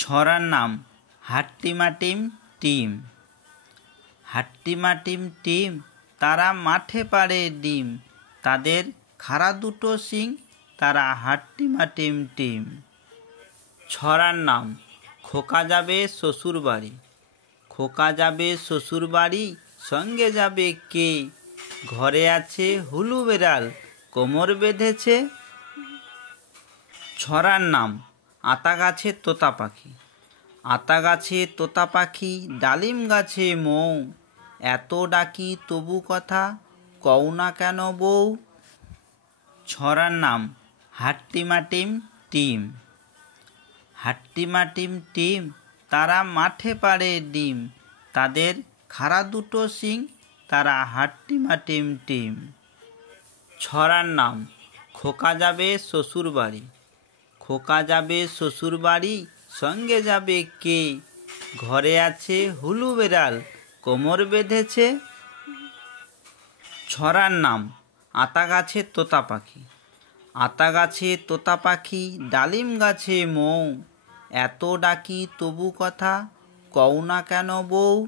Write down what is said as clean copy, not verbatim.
ছড়ার নাম হাট্টিমাটিম team. হাট্টিমাটিম team, তারা মাঠে পাড়ে ডিম, তাদের খাড়া দুটো শিং, তারা হাট্টিমাটিম টিম। ছড়ার নাম খোকা যাবে শ্বশুর বাড়ি। খোকা যাবে শ্বশুর বাড়ি, সঙ্গে যাবে কে? ঘরে আছে হুলু বেড়াল, কোমর বেঁধেছে। ছড়ার নাম আতা গাছে তোতা পাখি। আতা গাছে তোতা পাখি, ডালিম গাছে মৌ, এত ডাকি তবু কথা কও না কেন বউ? ছড়ার নাম হাট্টিমাটিম টিম। হাট্টিমাটিম টিম, তারা মাঠে পাড়ে ডিম, তাদের খাড়া দুটো শিং, তারা হাট্টিমাটিম টিম। ছড়ার নাম খোকা যাবে শ্বশুর বাড়ি। খোকা যাবে শ্বশুর বাড়ি, সঙ্গে যাবে কে? ঘরে আছে হুলু বেড়াল, কোমর বেঁধেছে। ছড়ার নাম আতা গাছে তোতা পাখি। আতা গাছে তোতা পাখি, ডালিম গাছে মৌ, এত ডাকি তবু কথা কও না কেন বউ?